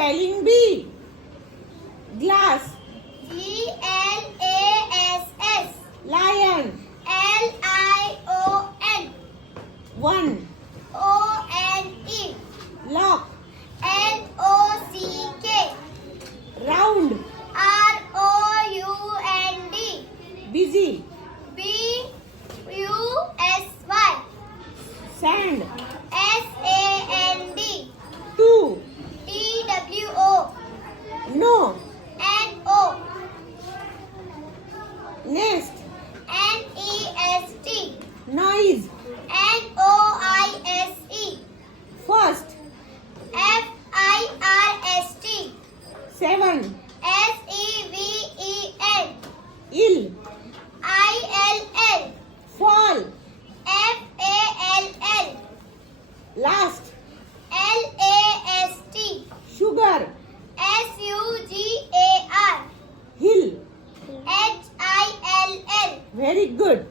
Spelling bee. Glass. GLASS. Lion. LION. One. ONE. Lock. LOCK. Round. ROUND. Busy. BUSY. Sand. SAND. Two. TWO. No. NO. Nest. NEST. Noise. NOISE. First. FIRST. Seven. SEVEN. Ill. ILL. Fall. FALL. Last. LAST. Sugar. SUGAR. Hill. HILL. Very good.